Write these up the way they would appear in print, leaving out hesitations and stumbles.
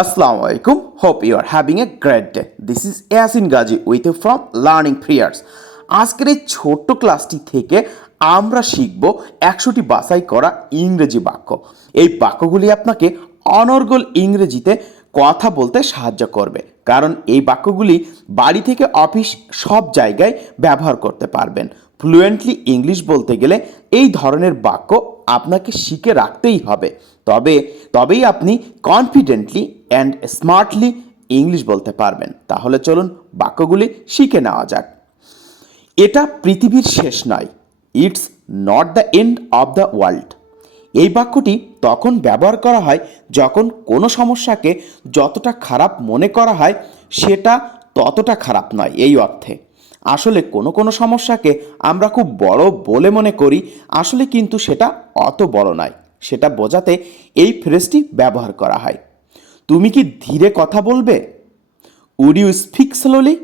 Assalamu alaikum. Hope you are having a great day. This is Yasin Gaji with you from Learning Prayers. আজকের এই ছোট্ট ক্লাসটি থেকে আমরা শিখব 100টি বাছাই করা ইংরেজি বাক্য। এই বাক্যগুলি আপনাকে অনর্গল ইংরেজিতে কথা বলতে সাহায্য করবে, কারণ এই বাক্যগুলি বাড়ি থেকে অফিস সব জায়গায় ব্যবহার করতে পারবেন। ফ্লুয়েন্টলি ইংলিশ বলতে গেলে এই ধরনের বাক্য আপনাকে শিখে রাখতেই হবে, তবেই আপনি কনফিডেন্টলি অ্যান্ড স্মার্টলি ইংলিশ বলতে পারবেন। তাহলে চলুন বাক্যগুলি শিখে নেওয়া যাক। এটা পৃথিবীর শেষ নয়। It's not the end of the world. এই বাক্যটি তখন ব্যবহার করা হয় যখন কোনো সমস্যাকে যতটা খারাপ মনে করা হয় সেটা ততটা খারাপ নয়, এই অর্থে। আসলে কোনো সমস্যাকে আমরা খুব বড় বলে মনে করি, আসলে কিন্তু সেটা অত বড় নয়। সেটা বোঝাতে এই ফ্রেজটি ব্যবহার করা হয়। তুমি কি ধীরে কথা বলবে? Would you speak slowly?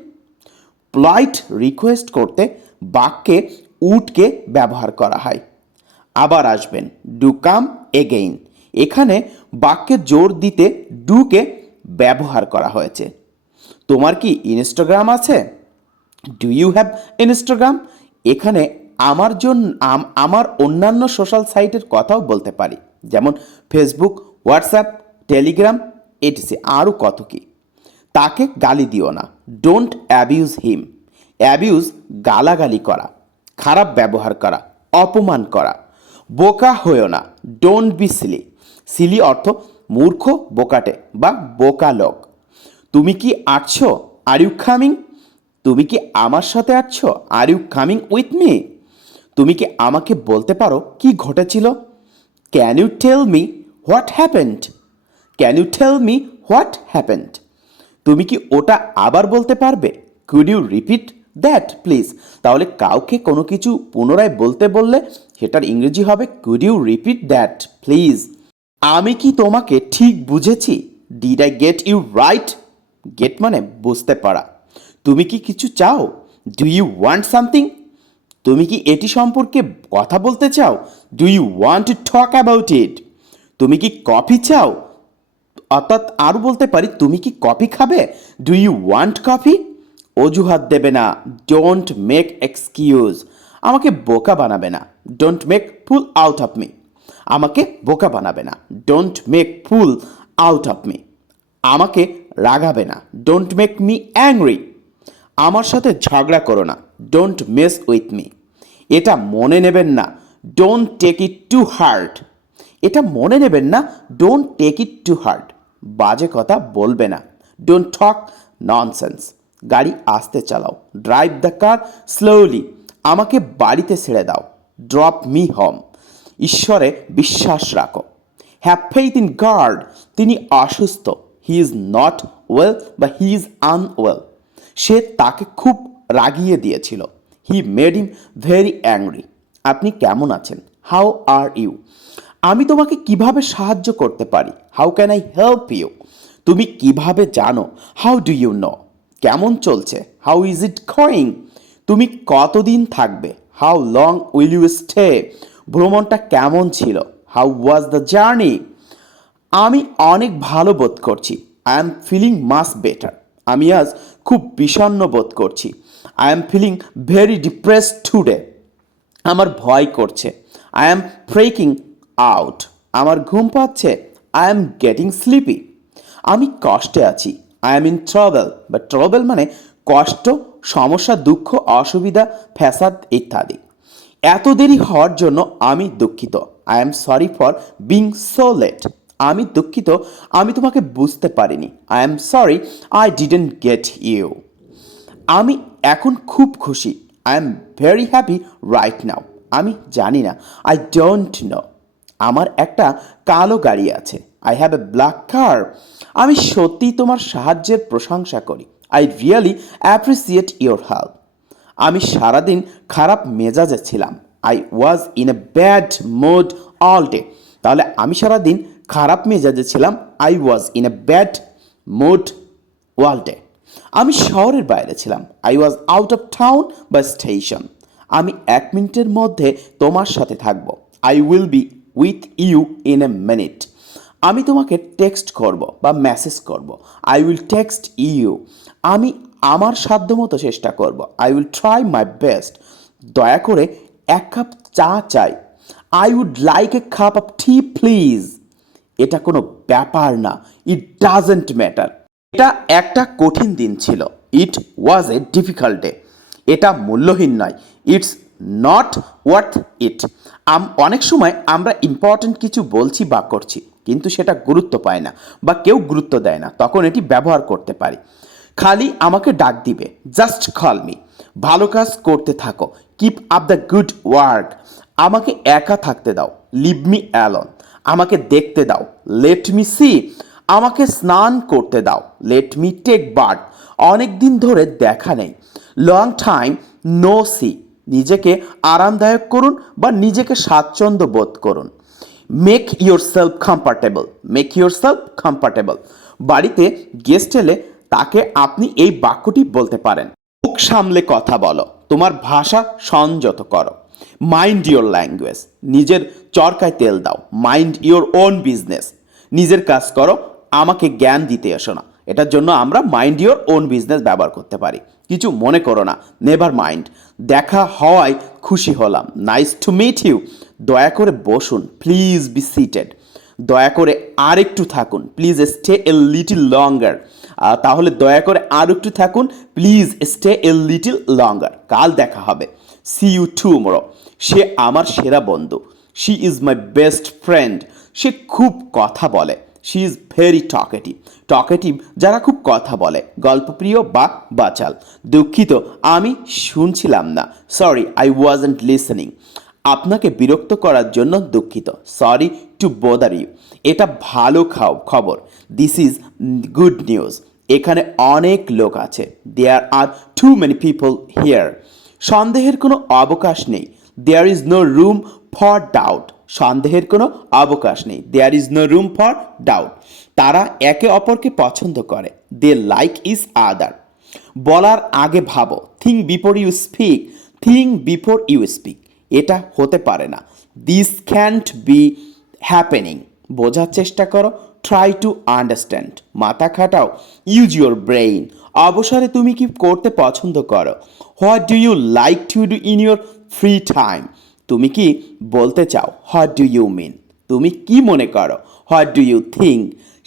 Polite request করতে বাক্যে উডকে ব্যবহার করা হয়। আবার আসবেন, ডু কাম এগেইন। এখানে বাক্যে জোর দিতে ডুকে ব্যবহার করা হয়েছে। তোমার কি ইনস্টাগ্রাম আছে? Do you have Instagram? এখানে আমার অন্যান্য সোশ্যাল সাইটের কথাও বলতে পারি, যেমন ফেসবুক, হোয়াটসঅ্যাপ, টেলিগ্রাম, এটিসি, আরও কত কি। তাকে গালি দিও না, ডোন্ট অ্যাবিউজ হিম। অ্যাবিউজ গালাগালি করা, খারাপ ব্যবহার করা, অপমান করা। বোকা হয়েও না, ডোন্ট বি সিলি। সিলি অর্থ মূর্খ, বোকাটে বা বোকা লোক। তুমি কি আসছো? Are you coming? তুমি কি আমার সাথে আসছো? Are you coming with me? তুমি কি আমাকে বলতে পারো কি ঘটেছিল? Can you tell me what happened? Can you tell me what happened? তুমি কি ওটা আবার বলতে পারবে? Could you repeat that please? তাহলে কাউকে কোনো কিছু পুনরায় বলতে বললে সেটার ইংরেজি হবে could you repeat that please? আমি কি তোমাকে ঠিক বুঝেছি? Did I get you right? Get মানে বুঝতে পারা। তুমি কি কিছু চাও? Do you want something? তুমি কি এটি সম্পর্কে কথা বলতে চাও? Do you want to talk about it? তুমি কি কফি চাও? অর্থাৎ আরও বলতে পারি, তুমি কি কফি খাবে? Do you want coffee? অজুহাত দেবে না, ডোন্ট মেক এক্সকিউজ। আমাকে বোকা বানাবে না, don't make full out of me. আমাকে বোকা বানাবে না, don't make full out of me. আমাকে রাগাবে না, ডোন্ট মেক মি অ্যাংরি। আমার সাথে ঝগড়া করো না, ডোন্ট মেস উইথ মি। এটা মনে নেবেন না, don't take it to heart. এটা মনে নেবেন না, don't take it to heart. বাজে কথা বলবে না, ডোন্ট টক ননসেন্স। গাড়ি আস্তে চালাও, ড্রাইভ দ্য কার স্লোলি। আমাকে বাড়িতে ছেড়ে দাও, ড্রপ মি হোম। ঈশ্বরে বিশ্বাস রাখো, হ্যাভ ফেইথ ইন গড। তিনি অসুস্থ, হি ইজ নট ওয়েল বা হি ইজ আনওয়েল। সে তাকে খুব রাগিয়ে দিয়েছিল, he made him very angry. আপনি কেমন আছেন? How are you? আমি তোমাকে কিভাবে সাহায্য করতে পারি? How can I help you? তুমি কিভাবে জানো? How do you know? কেমন চলছে? How is it going? তুমি কতদিন থাকবে? How long will you stay? ভ্রমণটা কেমন ছিল? How was the journey? আমি অনেক ভালো বোধ করছি, I am feeling much better. আমি আজ খুব বিষণ্ণ বোধ করছি, I am feeling very depressed today. আমার ভয় করছে, আই এম ফ্রেকিং আউট। আমার ঘুম পাচ্ছে, আই এম গেটিং স্লিপি। আমি কষ্টে আছি, আই এম ইন ট্রাভেল। বা ট্রাভেল মানে কষ্ট, সমস্যা, দুঃখ, অসুবিধা, ফ্যাসাদ ইত্যাদি। এত দেরি হওয়ার জন্য আমি দুঃখিত, I am sorry for being so late. আমি দুঃখিত, আমি তোমাকে বুঝতে পারিনি, I am sorry I didn't get you. আমি এখন খুব খুশি, I am very happy right now. আমি জানি না, আই ডোন্ট নো। আমার একটা কালো গাড়ি আছে, I have a black car. আমি সত্যিই তোমার সাহায্যের প্রশংসা করি, I really appreciate your help. আমি সারাদিন খারাপ মেজাজে ছিলাম, I was in a bad mood all day. তাহলে আমি সারাদিন খারাপ মেজাজে ছিলাম, I was in a bad mood all day. আমি শহরের বাইরে ছিলাম, I was out of town বা স্টেশন। আমি 1 মিনিটের মধ্যে তোমার সাথে থাকবো, I will be with you in a minute. আমি তোমাকে টেক্সট করব বা মেসেজ করব, আই উইল টেক্সট ইউ। আমি আমার সাধ্যমতো চেষ্টা করব, I will try my best. দয়া করে এক কাপ চা চাই, I would like a cup of tea please. এটা কোনো ব্যাপার না, ইট ডাজেন্ট ম্যাটার। এটা একটা কঠিন দিন ছিল, ইট ওয়াজ এ ডিফিকাল্ট ডে। এটা মূল্যহীন নয়, ইটস নট ওয়ার্থ ইট। অনেক সময় আমরা ইম্পর্ট্যান্ট কিছু বলছি বা করছি, কিন্তু সেটা গুরুত্ব পায় না বা কেউ গুরুত্ব দেয় না, তখন এটি ব্যবহার করতে পারি। খালি আমাকে ডাক দিবে, জাস্ট কল মি। ভালো কাজ করতে থাকো, keep up the good work. আমাকে একা থাকতে দাও, লিভ মি অ্যালোন। আমাকে দেখতে দাও, লেট মি সি। আমাকে স্নান করতে দাও, লেট মি টেক বাথ। অনেক দিন ধরে দেখা নেই, লং টাইম নো সি। নিজেকে আরামদায়ক করুন বা নিজেকে স্বাচ্ছন্দ্য বোধ করুন। Make your self comfortable, make your self comfortable. বাড়িতে গেস্ট এলে তাকে আপনি এই বাক্যটি বলতে পারেন, মুখ সামলে কথা বলো, তোমার ভাষা সংযত করো। মাইন্ড ইওর ল্যাঙ্গুয়েজ, নিজের চরকায় তেল দাও, মাইন্ড ইওর ওন বিজনেস। নিজের কাজ করো, আমাকে জ্ঞান দিতে এসো না। এটার জন্য আমরা মাইন্ড ইওর ওন বিজনেস ব্যবহার করতে পারি। কিছু মনে করো না, নেভার মাইন্ড। দেখা হওয়ায় খুশি হলাম, নাইস টু মিট ইউ। দয়া করে বসুন, প্লিজ বি সিটেড। দয়া করে আর একটু থাকুন, প্লিজ স্টে এ লিটল লঙ্গার। তাহলে দয়া করে আর একটু থাকুন, প্লিজ স্টে এ লিটল লঙ্গার। কাল দেখা হবে, সি ইউ টুমরো। সে আমার সেরা বন্ধু, she is my best friend. সে খুব কথা বলে, she is very talkative. Talkative যারা খুব কথা বলে, গল্পপ্রিয় বা বাচাল। দুঃখিত, আমি শুনছিলাম না, সরি আই ওয়াজন্ট লিসেনিং। আপনাকে বিরক্ত করার জন্য দুঃখিত, সরি টু বোদার ইউ। এটা ভালো খবর, দিস ইজ গুড নিউজ। এখানে অনেক লোক আছে, there are too many people here. সন্দেহের কোনো অবকাশ নেই, there is no room for doubt. সন্দেহের কোনো অবকাশ নেই, there is no room for doubt. তারা একে অপরকে পছন্দ করে, দে লাইক ইজ আদার। বলার আগে ভাবো, think before you speak, think before you speak. এটা হতে পারে না, দিস ক্যান্ট বি হ্যাপেনিং। বোঝার চেষ্টা করো, ট্রাই টু আন্ডারস্ট্যান্ড। মাথা খাটাও, ইউজ ইউর ব্রেইন। অবসরে তুমি কি করতে পছন্দ করো? What do you like to do in your free time? তুমি কি বলতে চাও? What do you mean? তুমি কি মনে করো? What do you think?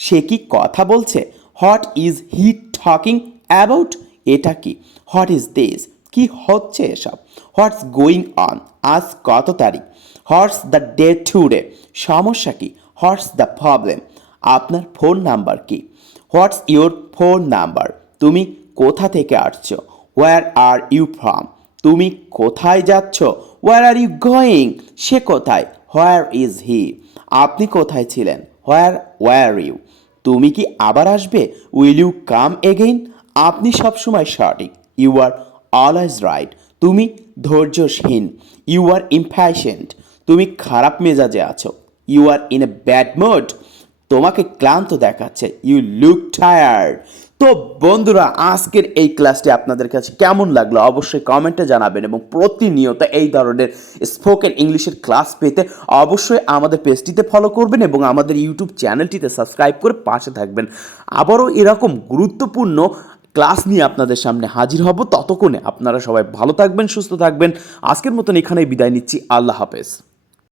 সে কি কথা বলছে? What is he talking about? এটা কি? What is this? কি হচ্ছে এসব? What's going on? আজ কত তারিখ? What's the day today? সমস্যা কি? What's the problem? আপনার ফোন নাম্বার কি? What's your phone number? তুমি কোথা থেকে আসছো? Where are you from? তুমি কোথায় যাচ্ছ? Where are you going? সে কোথায়? Where is he? আপনি কোথায় ছিলেন? Where you? তুমি কি আবার আসবে? Will you come again? আপনি সবসময় সঠিক, ইউ আর অলওয়েজ রাইট। তুমি ধৈর্যহীন, ইউ আর ইম্প্যাশেন্ট। তুমি খারাপ মেজাজে আছো, you are in a bad mood. তোমাকে ক্লান্ত দেখাচ্ছে, ইউ লুক টায়ার্ড। তো বন্ধুরা, আজকের এই ক্লাসটি আপনাদের কাছে কেমন লাগলো অবশ্যই কমেন্টে জানাবেন, এবং প্রতিনিয়ত এই ধরনের স্পোকেন ইংলিশের ক্লাস পেতে অবশ্যই আমাদের পেজটিতে ফলো করবেন এবং আমাদের ইউটিউব চ্যানেলটিতে সাবস্ক্রাইব করে পাশে থাকবেন। আবারও এরকম গুরুত্বপূর্ণ ক্লাস নিয়ে আপনাদের সামনে হাজির হব। ততক্ষণে আপনারা সবাই ভালো থাকবেন, সুস্থ থাকবেন। আজকের মতন এখানেই বিদায় নিচ্ছি, আল্লাহ হাফেজ।